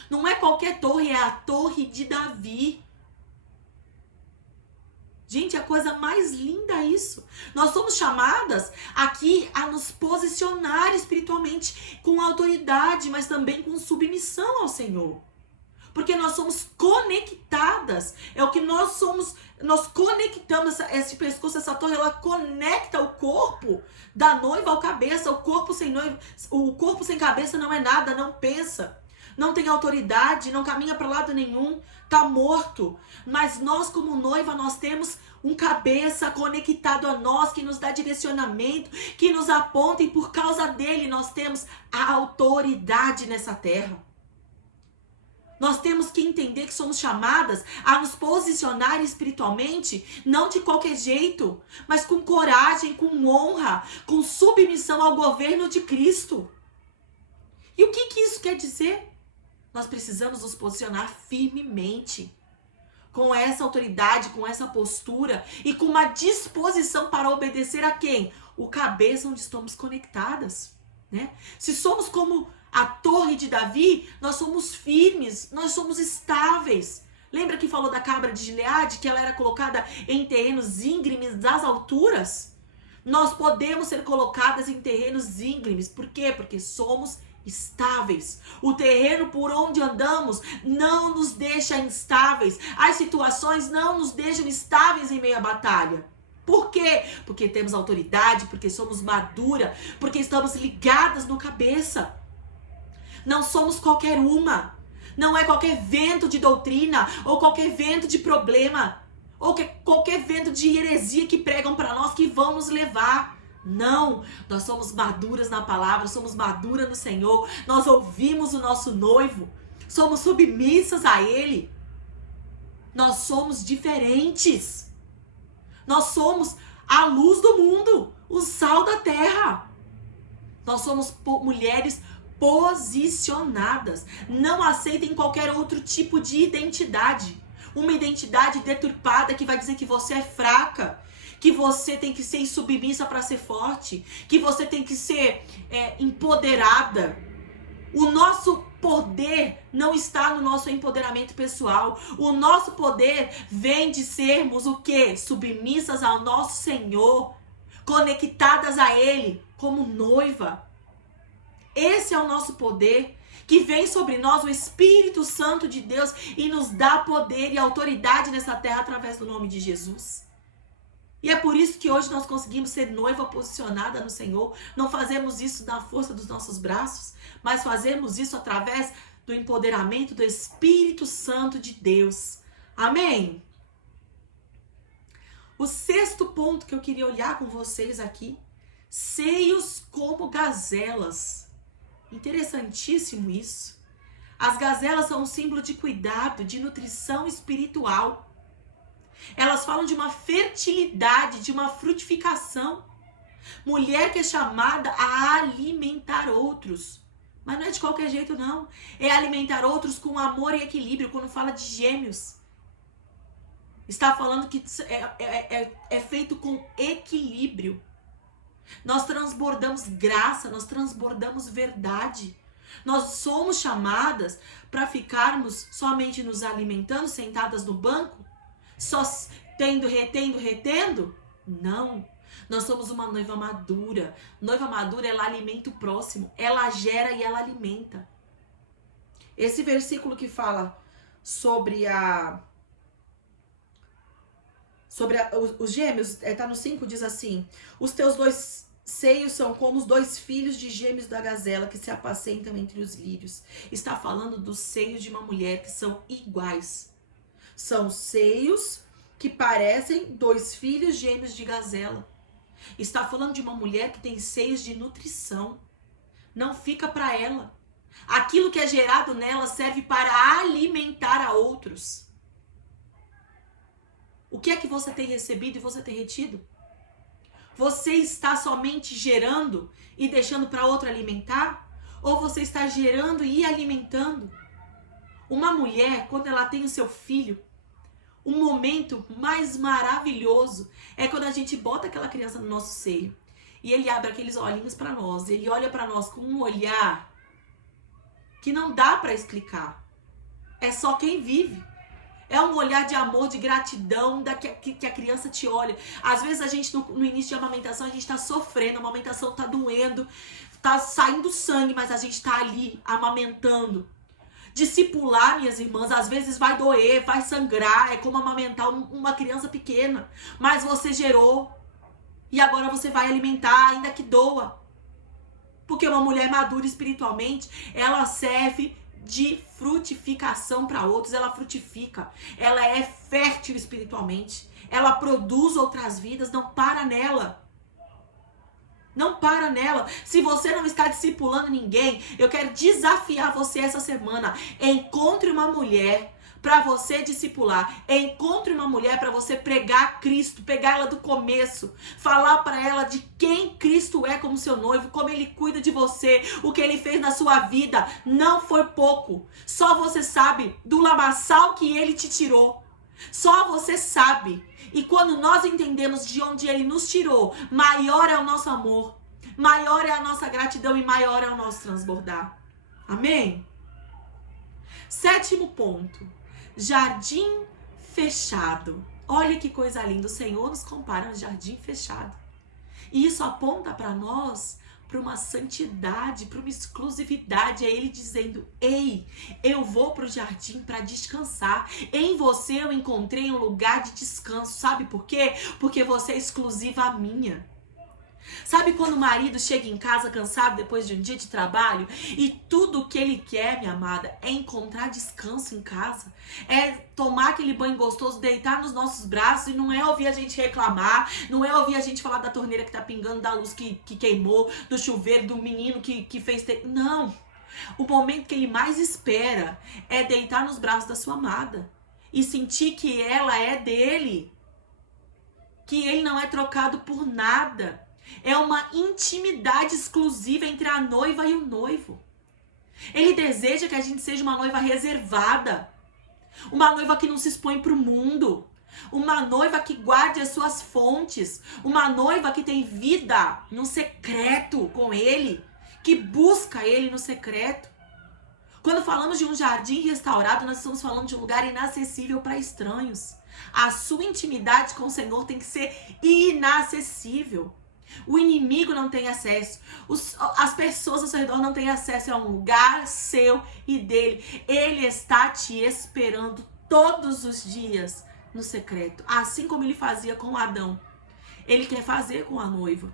Não é qualquer torre, é a torre de Davi. Gente, a coisa mais linda é isso. Nós somos chamadas aqui a nos posicionar espiritualmente com autoridade, mas também com submissão ao Senhor. Porque nós somos conectadas. É o que nós somos. Nós conectamos esse pescoço, essa torre, ela conecta o corpo da noiva ao cabeça. O corpo sem noiva, o corpo sem cabeça não é nada, não pensa, não tem autoridade, não caminha para lado nenhum, tá morto. Mas nós, como noiva, nós temos um cabeça conectado a nós, que nos dá direcionamento, que nos aponta, e por causa dele nós temos a autoridade nessa terra. Nós temos que entender que somos chamadas a nos posicionar espiritualmente, não de qualquer jeito, mas com coragem, com honra, com submissão ao governo de Cristo. E o que isso quer dizer? Nós precisamos nos posicionar firmemente, com essa autoridade, com essa postura e com uma disposição para obedecer a quem? O cabeça onde estamos conectadas, né? Se somos como a torre de Davi, nós somos firmes, nós somos estáveis. Lembra que falou da cabra de Gileade, que ela era colocada em terrenos íngremes das alturas? Nós podemos ser colocadas em terrenos íngremes. Por quê? Porque somos estáveis. O terreno por onde andamos não nos deixa instáveis. As situações não nos deixam estáveis em meio à batalha. Por quê? Porque temos autoridade, porque somos madura, porque estamos ligadas no cabeça. Não somos qualquer uma. Não é qualquer vento de doutrina, ou qualquer vento de problema, ou qualquer vento de heresia que pregam para nós que vão nos levar. Não, nós somos maduras na palavra, somos maduras no Senhor, nós ouvimos o nosso noivo, somos submissas a Ele. Nós somos diferentes. Nós somos a luz do mundo, o sal da terra. Nós somos mulheres posicionadas. Não aceitem qualquer outro tipo de identidade. Uma identidade deturpada que vai dizer que você é fraca, que você tem que ser submissa para ser forte, que você tem que ser empoderada. O nosso poder não está no nosso empoderamento pessoal. O nosso poder vem de sermos o quê? Submissas ao nosso Senhor, conectadas a Ele como noiva. Esse é o nosso poder, que vem sobre nós, o Espírito Santo de Deus, e nos dá poder e autoridade nessa terra através do nome de Jesus. E é por isso que hoje nós conseguimos ser noiva posicionada no Senhor. Não fazemos isso na força dos nossos braços, mas fazemos isso através do empoderamento do Espírito Santo de Deus. Amém? O sexto ponto que eu queria olhar com vocês aqui: seios como gazelas. Interessantíssimo isso. As gazelas são um símbolo de cuidado, de nutrição espiritual. Elas falam de uma fertilidade, de uma frutificação. Mulher que é chamada a alimentar outros. Mas não é de qualquer jeito, não. É alimentar outros com amor e equilíbrio. Quando fala de gêmeos, está falando que é feito com equilíbrio. Nós transbordamos graça, nós transbordamos verdade. Nós somos chamadas para ficarmos somente nos alimentando, sentadas no banco, só retendo? Não. Nós somos uma noiva madura. Noiva madura, ela alimenta o próximo, ela gera e ela alimenta. Esse versículo que fala sobre os gêmeos, está no 5, diz assim: os teus dois seios são como os dois filhos de gêmeos da gazela que se apacentam entre os lírios. Está falando dos seios de uma mulher que são iguais. São seios que parecem dois filhos gêmeos de gazela. Está falando de uma mulher que tem seios de nutrição. Não fica para ela. Aquilo que é gerado nela serve para alimentar a outros. O que é que você tem recebido e você tem retido? Você está somente gerando e deixando para outro alimentar? Ou você está gerando e alimentando? Uma mulher, quando ela tem o seu filho, o momento mais maravilhoso é quando a gente bota aquela criança no nosso seio e ele abre aqueles olhinhos para nós. Ele olha para nós com um olhar que não dá para explicar. É só quem vive. É um olhar de amor, de gratidão que a criança te olha. Às vezes a gente, no início de amamentação, a gente está sofrendo, a amamentação está doendo, está saindo sangue, mas a gente está ali amamentando. Discipular, minhas irmãs, às vezes vai doer, vai sangrar, é como amamentar uma criança pequena. Mas você gerou e agora você vai alimentar, ainda que doa. Porque uma mulher madura espiritualmente, ela serve de frutificação para outros, ela frutifica, ela é fértil espiritualmente, ela produz outras vidas, não para nela. Não para nela. Se você não está discipulando ninguém, eu quero desafiar você essa semana. Encontre uma mulher para você discipular. Encontre uma mulher para você pregar Cristo, pegar ela do começo, falar para ela de quem Cristo é como seu noivo, como ele cuida de você, o que ele fez na sua vida. Não foi pouco. Só você sabe do lamaçal que ele te tirou. Só você sabe. E quando nós entendemos de onde ele nos tirou, maior é o nosso amor, maior é a nossa gratidão e maior é o nosso transbordar. Amém? 7º ponto. Jardim fechado. Olha que coisa linda. O Senhor nos compara a um jardim fechado. E isso aponta para nós, para uma santidade, para uma exclusividade. É ele dizendo: ei, eu vou para o jardim para descansar. Em você eu encontrei um lugar de descanso. Sabe por quê? Porque você é exclusiva minha. Sabe quando o marido chega em casa cansado depois de um dia de trabalho e tudo o que ele quer, minha amada, é encontrar descanso em casa, é tomar aquele banho gostoso, deitar nos nossos braços e não é ouvir a gente reclamar, não é ouvir a gente falar da torneira que tá pingando, da luz que queimou, do chuveiro, do menino que fez... Não! O momento que ele mais espera é deitar nos braços da sua amada e sentir que ela é dele, que ele não é trocado por nada. É uma intimidade exclusiva entre a noiva e o noivo. Ele deseja que a gente seja uma noiva reservada. Uma noiva que não se expõe para o mundo. Uma noiva que guarde as suas fontes. Uma noiva que tem vida no secreto com ele. Que busca ele no secreto. Quando falamos de um jardim restaurado, nós estamos falando de um lugar inacessível para estranhos. A sua intimidade com o Senhor tem que ser inacessível. O inimigo não tem acesso. As pessoas ao seu redor não têm acesso. É um lugar seu e dele. Ele está te esperando todos os dias no secreto. Assim como ele fazia com Adão. Ele quer fazer com a noiva.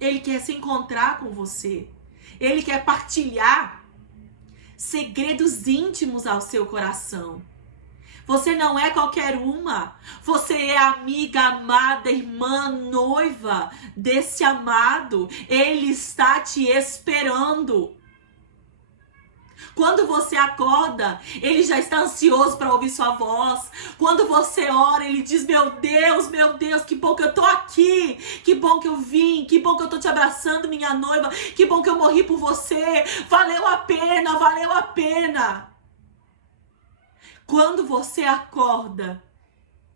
Ele quer se encontrar com você. Ele quer partilhar segredos íntimos ao seu coração. Você não é qualquer uma. Você é amiga, amada, irmã, noiva desse amado. Ele está te esperando. Quando você acorda, ele já está ansioso para ouvir sua voz. Quando você ora, ele diz: meu Deus, que bom que eu tô aqui. Que bom que eu vim. Que bom que eu tô te abraçando, minha noiva. Que bom que eu morri por você. Valeu a pena, valeu a pena. Quando você acorda,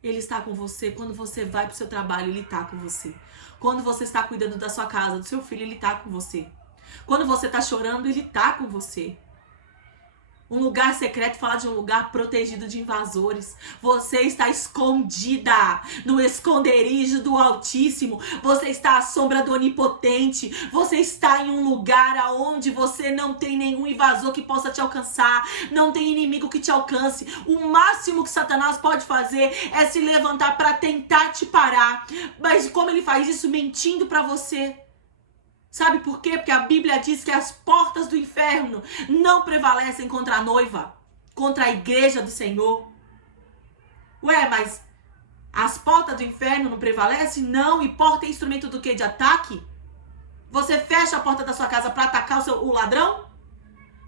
ele está com você. Quando você vai para o seu trabalho, ele está com você. Quando você está cuidando da sua casa, do seu filho, ele está com você. Quando você está chorando, ele está com você. Um lugar secreto fala de um lugar protegido de invasores. Você está escondida no esconderijo do Altíssimo. Você está à sombra do Onipotente. Você está em um lugar onde você não tem nenhum invasor que possa te alcançar. Não tem inimigo que te alcance. O máximo que Satanás pode fazer é se levantar para tentar te parar. Mas como ele faz isso? Mentindo para você. Sabe por quê? Porque a Bíblia diz que as portas do inferno não prevalecem contra a noiva, contra a igreja do Senhor. Ué, mas as portas do inferno não prevalecem? Não, e porta é instrumento do quê? De ataque? Você fecha a porta da sua casa para atacar o ladrão?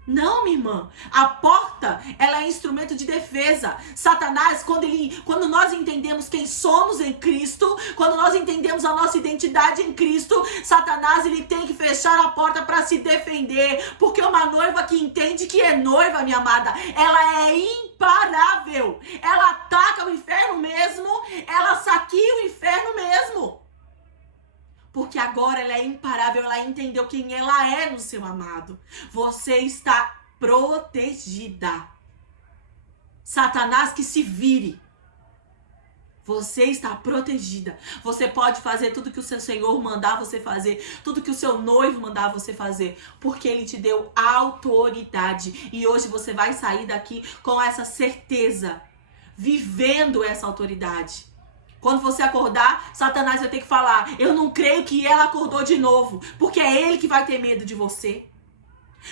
Não, minha irmã. A porta, ela é instrumento de defesa. Satanás, quando nós entendemos quem somos em Cristo, quando nós entendemos a nossa identidade em Cristo, Satanás, ele tem que fechar a porta para se defender. Porque uma noiva que entende que é noiva, minha amada, ela é imparável. Ela ataca o inferno mesmo, ela saqueia o inferno mesmo. Porque agora ela é imparável, ela entendeu quem ela é no seu amado. Você está protegida. Satanás que se vire. Você está protegida. Você pode fazer tudo que o seu Senhor mandar você fazer, tudo que o seu noivo mandar você fazer, porque Ele te deu autoridade. E hoje você vai sair daqui com essa certeza, vivendo essa autoridade. Quando você acordar, Satanás vai ter que falar: eu não creio que ela acordou de novo, porque é ele que vai ter medo de você.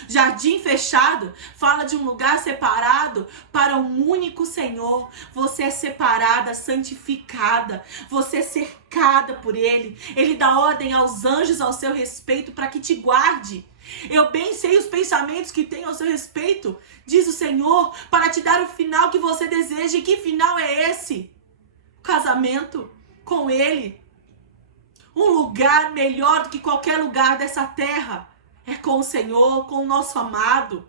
Jardim fechado fala de um lugar separado para um único Senhor. Você é separada, santificada, você é cercada por Ele. Ele dá ordem aos anjos ao seu respeito para que te guarde. Eu bem sei os pensamentos que tenho ao seu respeito, diz o Senhor, para te dar o final que você deseja. E que final é esse? O casamento com Ele. Um lugar melhor do que qualquer lugar dessa terra. É com o Senhor, com o nosso amado.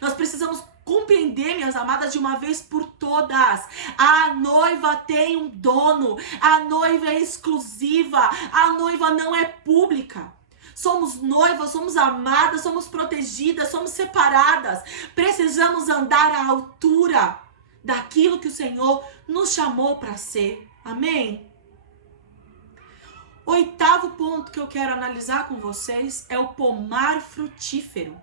Nós precisamos compreender, minhas amadas, de uma vez por todas. A noiva tem um dono. A noiva é exclusiva. A noiva não é pública. Somos noivas, somos amadas, somos protegidas, somos separadas. Precisamos andar à altura daquilo que o Senhor nos chamou para ser. Amém? Oitavo ponto que eu quero analisar com vocês é o pomar frutífero.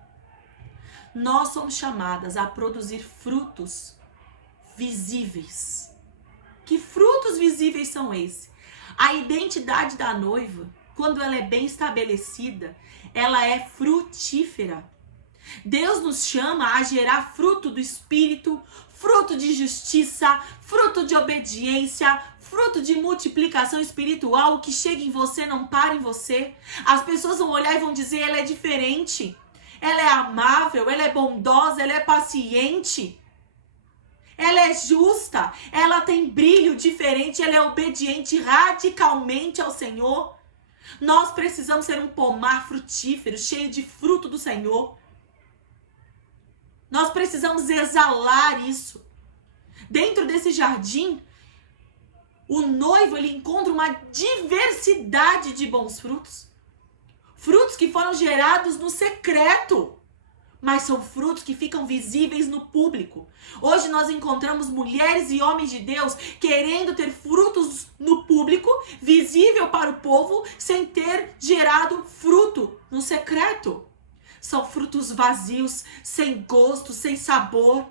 Nós somos chamadas a produzir frutos visíveis. Que frutos visíveis são esses? A identidade da noiva, quando ela é bem estabelecida, ela é frutífera. Deus nos chama a gerar fruto do Espírito, fruto de justiça, fruto de obediência, fruto de multiplicação espiritual. O que chega em você não para em você. As pessoas vão olhar e vão dizer: ela é diferente, ela é amável, ela é bondosa, ela é paciente, ela é justa, ela tem brilho diferente, ela é obediente radicalmente ao Senhor. Nós precisamos ser um pomar frutífero, cheio de fruto do Senhor. Nós precisamos exalar isso. Dentro desse jardim, o noivo, ele encontra uma diversidade de bons frutos. Frutos que foram gerados no secreto, mas são frutos que ficam visíveis no público. Hoje nós encontramos mulheres e homens de Deus querendo ter frutos no público, visível para o povo, sem ter gerado fruto no secreto. São frutos vazios, sem gosto, sem sabor.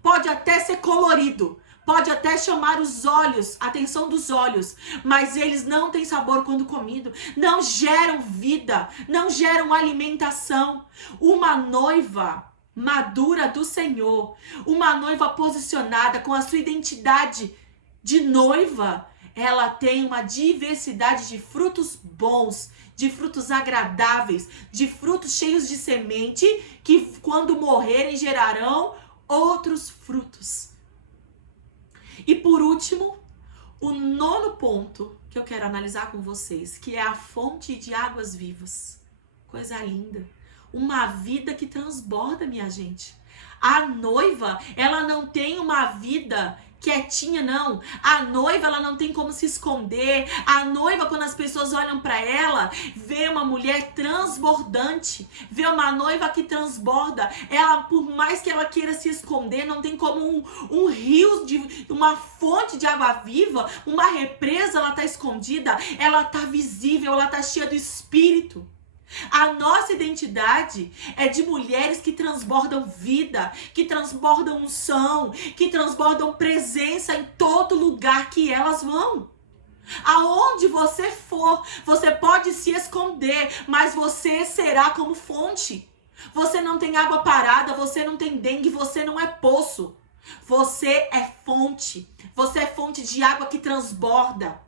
Pode até ser colorido, pode até chamar os olhos, a atenção dos olhos, mas eles não têm sabor quando comido, não geram vida, não geram alimentação. Uma noiva madura do Senhor, uma noiva posicionada com a sua identidade de noiva, ela tem uma diversidade de frutos bons, de frutos agradáveis, de frutos cheios de semente, que quando morrerem gerarão outros frutos. E por último, o nono ponto que eu quero analisar com vocês, que é a fonte de águas vivas. Coisa linda. Uma vida que transborda, minha gente. A noiva, ela não tem uma vida quietinha, não. A noiva, ela não tem como se esconder. A noiva, quando as pessoas olham para ela, vê uma mulher transbordante, vê uma noiva que transborda. Ela, por mais que ela queira se esconder, não tem como um rio, uma fonte de água viva, uma represa, ela tá escondida, ela tá visível, ela tá cheia do Espírito. A nossa identidade é de mulheres que transbordam vida, que transbordam unção, que transbordam presença em todo lugar que elas vão. Aonde você for, você pode se esconder, mas você será como fonte. Você não tem água parada, você não tem dengue, você não é poço. Você é fonte. Você é fonte de água que transborda.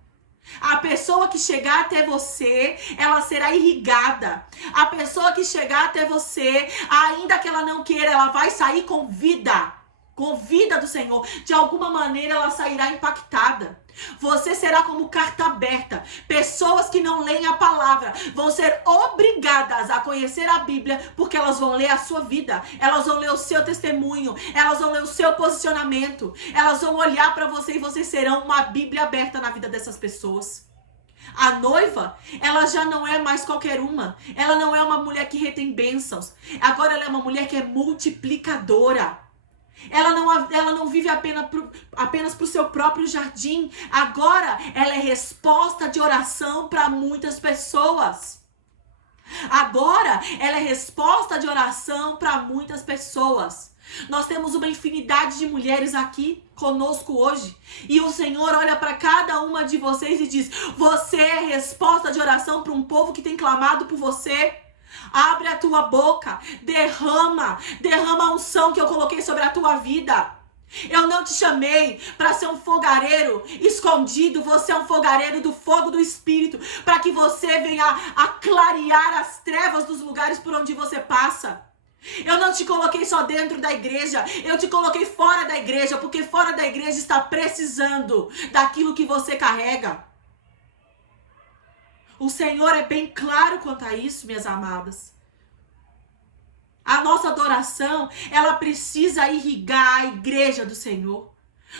A pessoa que chegar até você, ela será irrigada. A pessoa que chegar até você, ainda que ela não queira, ela vai sair com vida do Senhor. De alguma maneira ela sairá impactada. Você será como carta aberta. Pessoas que não leem a palavra vão ser obrigadas a conhecer a Bíblia, porque elas vão ler a sua vida, elas vão ler o seu testemunho, elas vão ler o seu posicionamento, elas vão olhar para você e vocês serão uma Bíblia aberta na vida dessas pessoas. A noiva, ela já não é mais qualquer uma. Ela não é uma mulher que retém bênçãos. Agora ela é uma mulher que é multiplicadora. Ela não vive apenas para o seu próprio jardim. Agora ela é resposta de oração para muitas pessoas. Agora ela é resposta de oração para muitas pessoas. Nós temos uma infinidade de mulheres aqui conosco hoje. E o Senhor olha para cada uma de vocês e diz: você é resposta de oração para um povo que tem clamado por você. Abre a tua boca, derrama a unção que eu coloquei sobre a tua vida. Eu não te chamei para ser um fogareiro escondido, você é um fogareiro do fogo do Espírito, para que você venha a clarear as trevas dos lugares por onde você passa. Eu não te coloquei só dentro da igreja, eu te coloquei fora da igreja, porque fora da igreja está precisando daquilo que você carrega. O Senhor é bem claro quanto a isso, minhas amadas. A nossa adoração, ela precisa irrigar a igreja do Senhor.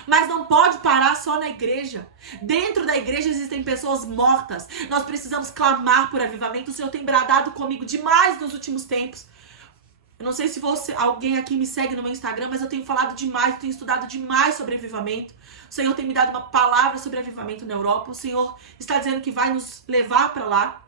Mas não pode parar só na igreja. Dentro da igreja existem pessoas mortas. Nós precisamos clamar por avivamento. O Senhor tem bradado comigo demais nos últimos tempos. Eu não sei se alguém aqui me segue no meu Instagram, mas eu tenho falado demais, tenho estudado demais sobre avivamento. O Senhor tem me dado uma palavra sobre avivamento na Europa. O Senhor está dizendo que vai nos levar para lá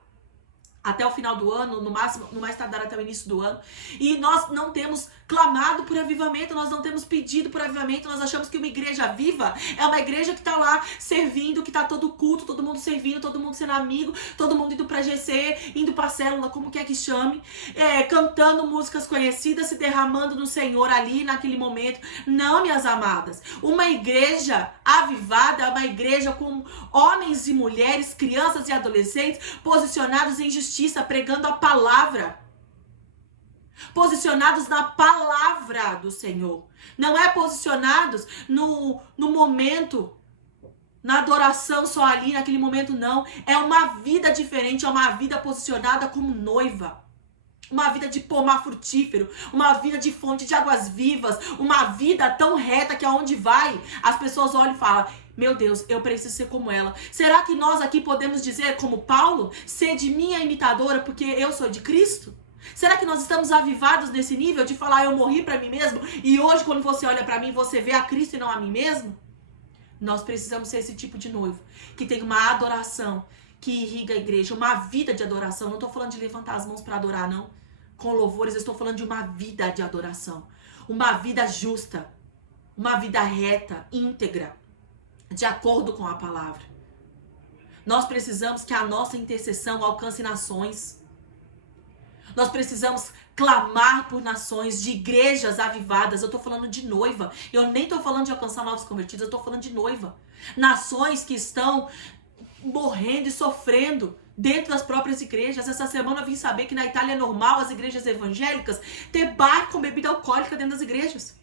até o final do ano, no mais tardar até o início do ano. E nós não temos clamado por avivamento, nós não temos pedido por avivamento. Nós achamos que uma igreja viva é uma igreja que está lá servindo, que está todo culto, todo mundo servindo, todo mundo sendo amigo, todo mundo indo pra GC, indo pra célula, como quer que chame, cantando músicas conhecidas, se derramando no Senhor ali naquele momento. Não, minhas amadas. Uma igreja avivada é uma igreja com homens e mulheres, crianças e adolescentes posicionados em justiça, pregando a palavra. Posicionados na palavra do Senhor. Não é posicionados no momento, na adoração só ali, naquele momento, não. É uma vida diferente, é uma vida posicionada como noiva. Uma vida de pomar frutífero, uma vida de fonte de águas vivas, uma vida tão reta que aonde vai, as pessoas olham e falam: meu Deus, eu preciso ser como ela. Será que nós aqui podemos dizer, como Paulo, sede minha imitadora porque eu sou de Cristo? Será que nós estamos avivados nesse nível de falar: eu morri para mim mesmo e hoje quando você olha para mim você vê a Cristo e não a mim mesmo? Nós precisamos ser esse tipo de noivo que tem uma adoração que irriga a igreja, uma vida de adoração. Não estou falando de levantar as mãos para adorar, não, com louvores. Eu estou falando de uma vida de adoração, uma vida justa, uma vida reta, íntegra, de acordo com a palavra. Nós precisamos que a nossa intercessão alcance nações. Nós precisamos clamar por nações, de igrejas avivadas. Eu tô falando de noiva. Eu nem tô falando de alcançar novos convertidos, eu tô falando de noiva. Nações que estão morrendo e sofrendo dentro das próprias igrejas. Essa semana eu vim saber que na Itália é normal as igrejas evangélicas ter bar com bebida alcoólica dentro das igrejas.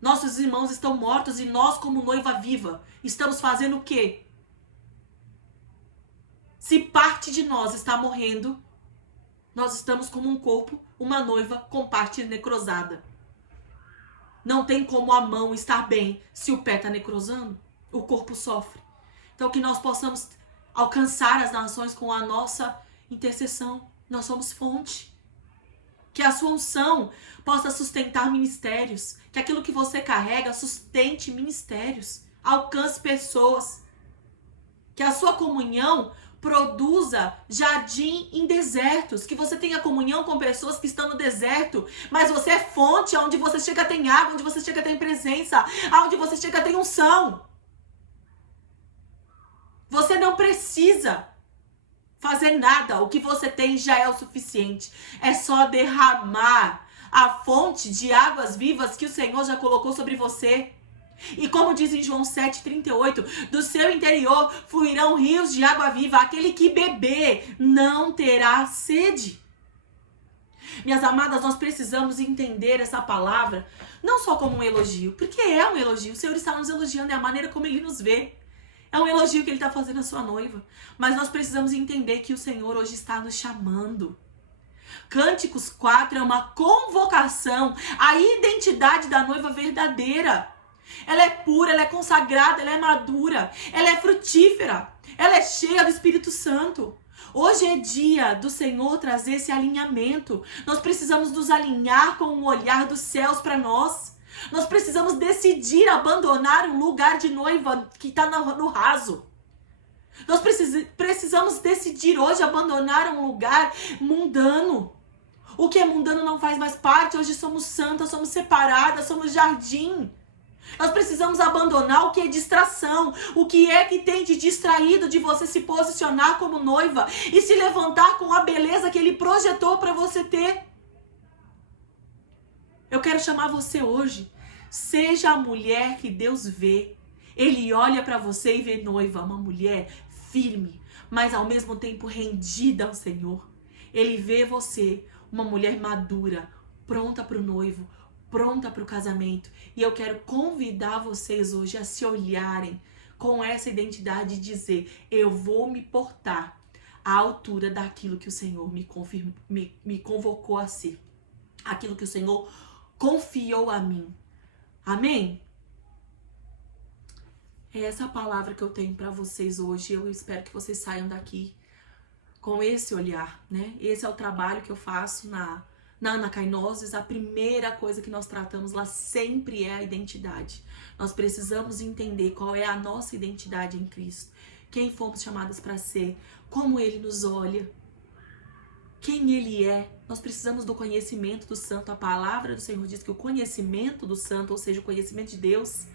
Nossos irmãos estão mortos e nós, como noiva viva, estamos fazendo o quê? Se parte de nós está morrendo, nós estamos como um corpo, uma noiva com parte necrosada. Não tem como a mão estar bem se o pé está necrosando. O corpo sofre. Então que nós possamos alcançar as nações com a nossa intercessão. Nós somos fonte. Que a sua unção possa sustentar ministérios. Que aquilo que você carrega sustente ministérios. Alcance pessoas. Que a sua comunhão produza jardim em desertos, que você tenha comunhão com pessoas que estão no deserto, mas você é fonte, onde você chega tem água, onde você chega tem presença, onde você chega tem unção. Você não precisa fazer nada, o que você tem já é o suficiente, é só derramar a fonte de águas vivas que o Senhor já colocou sobre você. E como diz em João 7,38, do seu interior fluirão rios de água viva, aquele que beber não terá sede. Minhas amadas, nós precisamos entender essa palavra não só como um elogio, porque é um elogio, o Senhor está nos elogiando, é a maneira como Ele nos vê. É um elogio que Ele está fazendo à sua noiva, mas nós precisamos entender que o Senhor hoje está nos chamando. Cânticos 4 é uma convocação à identidade da noiva verdadeira. Ela é pura, ela é consagrada, ela é madura, ela é frutífera, ela é cheia do Espírito Santo. Hoje é dia do Senhor trazer esse alinhamento. Nós precisamos nos alinhar com o olhar dos céus para nós. Nós precisamos decidir abandonar um lugar de noiva que está no raso. Nós precisamos decidir hoje abandonar um lugar mundano. O que é mundano não faz mais parte. Hoje somos santas, somos separadas, somos jardim. Nós precisamos abandonar o que é distração. O que é que tem de distraído de você se posicionar como noiva e se levantar com a beleza que Ele projetou para você ter. Eu quero chamar você hoje. Seja a mulher que Deus vê. Ele olha para você e vê noiva, uma mulher firme, mas ao mesmo tempo rendida ao Senhor. Ele vê você, uma mulher madura, pronta para o noivo, pronta para o casamento. E eu quero convidar vocês hoje a se olharem com essa identidade e dizer: eu vou me portar à altura daquilo que o Senhor me convocou a ser. Aquilo que o Senhor confiou a mim. Amém? É essa palavra que eu tenho para vocês hoje. Eu espero que vocês saiam daqui com esse olhar, né? Esse é o trabalho que eu faço na Ana Kainoses. A primeira coisa que nós tratamos lá sempre é a identidade. Nós precisamos entender qual é a nossa identidade em Cristo. Quem fomos chamadas para ser, como Ele nos olha, quem Ele é. Nós precisamos do conhecimento do Santo. A palavra do Senhor diz que o conhecimento do Santo, ou seja, o conhecimento de Deus,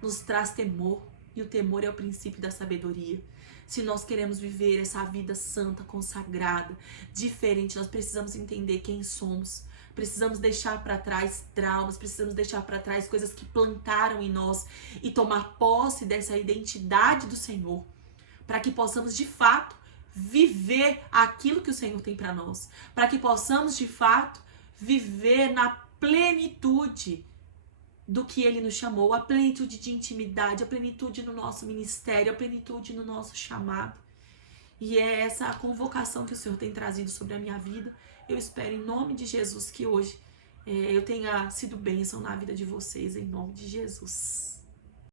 nos traz temor. E o temor é o princípio da sabedoria. Se nós queremos viver essa vida santa, consagrada, diferente, nós precisamos entender quem somos. Precisamos deixar para trás traumas, precisamos deixar para trás coisas que plantaram em nós e tomar posse dessa identidade do Senhor, para que possamos de fato viver aquilo que o Senhor tem para nós, para que possamos de fato viver na plenitude do que Ele nos chamou, a plenitude de intimidade, a plenitude no nosso ministério, a plenitude no nosso chamado. E é essa a convocação que o Senhor tem trazido sobre a minha vida. Eu espero em nome de Jesus que hoje eu tenha sido bênção na vida de vocês, em nome de Jesus.